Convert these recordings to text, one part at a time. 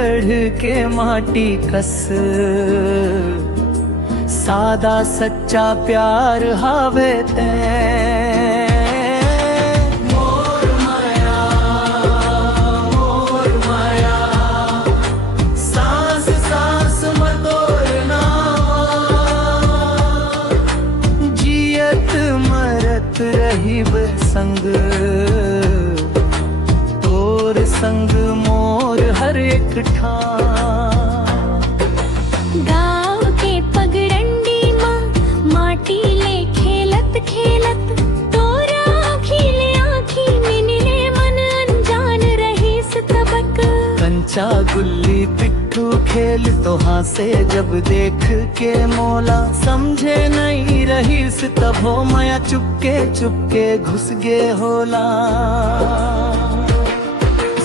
गढ़ के माटी कस सादा सच्चा प्यार हावे ते मोर माया सांस सांस मतोरना जियत मरत रहिब संग तोर संग मोर हर एक ठाम। गाँव के पगडंडी मां माटी ले खेलत खेलत तोरा आखी मिनले मन अनजान रहीस तबक। कंचा गुल्ली पिट्ठू खेल तो हासे जब देख के मोला समझे नहीं रहीस तब हो माया चुपके चुपके घुस गे होला।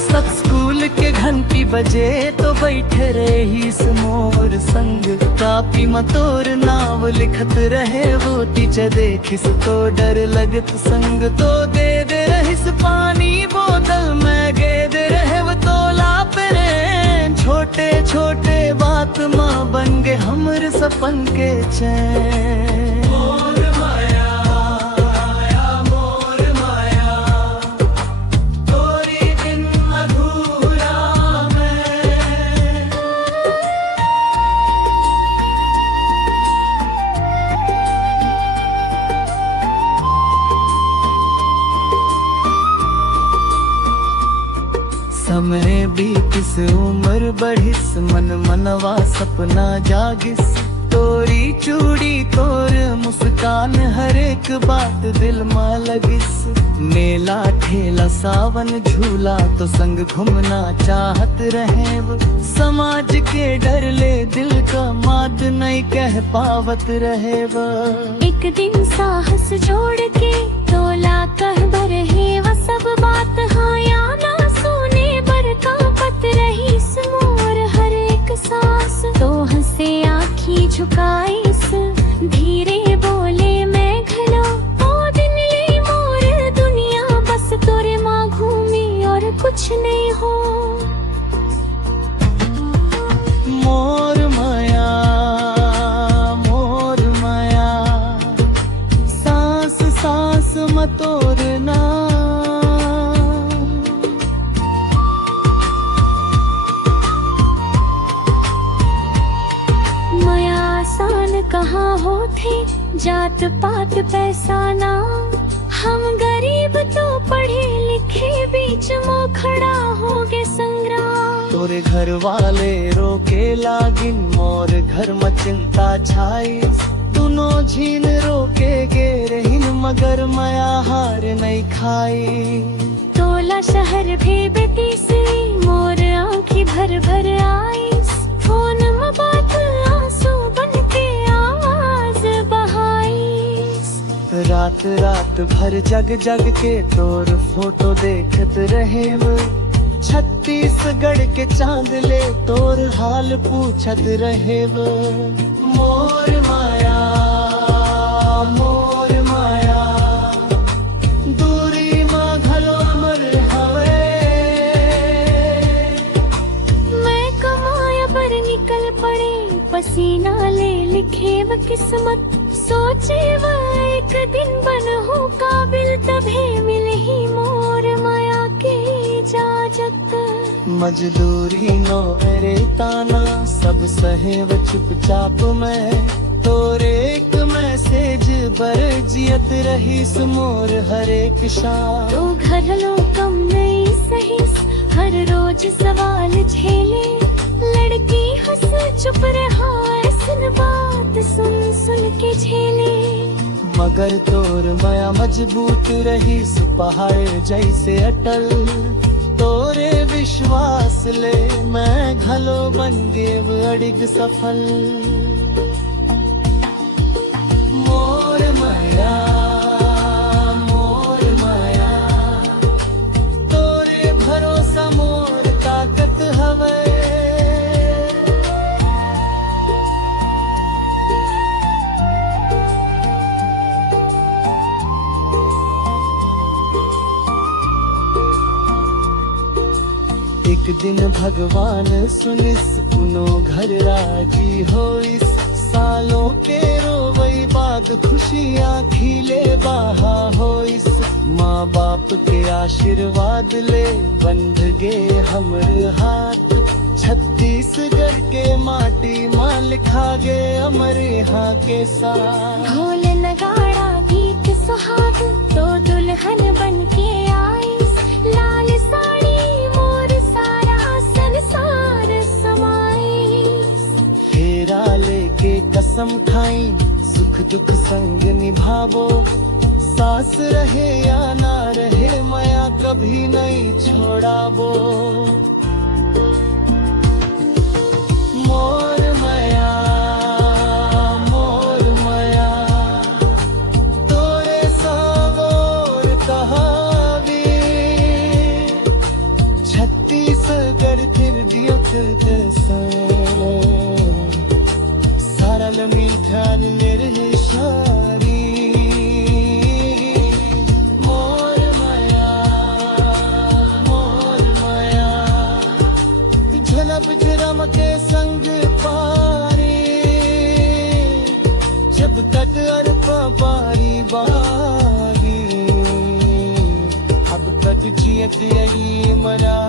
सब स्कूल के घंटी बजे तो बैठे रहीस मोर संग कापी मतोर नाव लिखत रहे वो टीचर देखिस तो डर लगत संग तो दे रहीस पानी बोतल में गेद रहे वो तो लापरे छोटे छोटे बात माँ बन गे हमर सपन के चैन। मोर माया तोरी बिन अधूरा मैं। समय बीतिस उम्र बढ़िस मन मनवा सपना जागिस तोरी चूड़ी तोर मुस्कान हर एक बात दिल में लगिस। मेला ठेला सावन झूला तो संग घूमना चाहत रहे वो समाज के डर ले दिल का माद नहीं कह पावत रहे वो। एक दिन साहस जोड़ के तोला कह बरहे वो सब बात हाँ या ना सोने बर का पत रहीस मोर हर एक सांस तो हंसे आँखी झुकाईस धीरे बोले मैं घलो ओ दिन ले मोर दुनिया बस तोरे माँ घूमी और कुछ नहीं हो। मोर माया सांस सांस मतोरना। माया आसान कहाँ होते जात पात पैसा ना हम गरीब तो पढ़े लिखे बीच में खड़ा हो गे संग्राम। तोरे घर वाले रोके लागिन मोर घर में चिंता छाईस दोनों झीन रोके गे रहीन मगर माया हार नहीं खाई। तोला शहर भी बेटी से मोर आँखी भर भर आईस फोन में बात आंसू बन के आवाज बहाईस। रात रात भर जग जग के तोर फोटो देखत रहे वो छत्तीसगढ़ के चांद ले तोर हाल पूछत रहे वो। मोर माया दूरी माँ घलो अमर हवे। मैं कमाया पर निकल पड़े पसीना ले लिखे वो किस्मत सोचे वो एक दिन बन हो काबिल तभी मिले ही मोर माया की इजाजत। मजदूरी नो मेरे ताना सब सहे व चुपचाप में तोरे एक मैसेज बर जियत रहीस मोर हर एक शाम। तो घर लो कम नहीं सही हर रोज सवाल झेले लड़की हंस चुप रहा ऐसन बात सुन सुन के झेले। मगर तोर माया मजबूत रहीस पहाड़ जैसे अटल तोरे विश्वास ले मैं घलो बन गेव अड़िग सफल। मोर माया तोरे भरोसा मोर ताकत हवे। एक दिन भगवान सुनिस उनो घर राजी होइस। सालों के रोवई बाद खुशियाँ खिले बहा होइस। माँ बाप के आशीर्वाद ले बंध गे हमर हाथ। छत्तीसगढ़ के माटी माँ लिखा गे अमर यहाँ के साथ। ढोल नगाड़ा गीत सुहाग तो दुल्हन बन के आईस। लाल साड़ी मोर सारा संसार समाईस। फेरा लेके कसम खाई सुख दुख संग निभावो। सास रहे या ना रहे माया कभी नहीं छोड़ाबो। मोर माया तोरे सावोर कहावी। छत्तीसगढ़ फिर दियो सारल मीठा निर्हे शारी। मोर माया झलप झरम के संग पारी। जब तक अरपा पारी बारी। अब तक जियत यही मरा।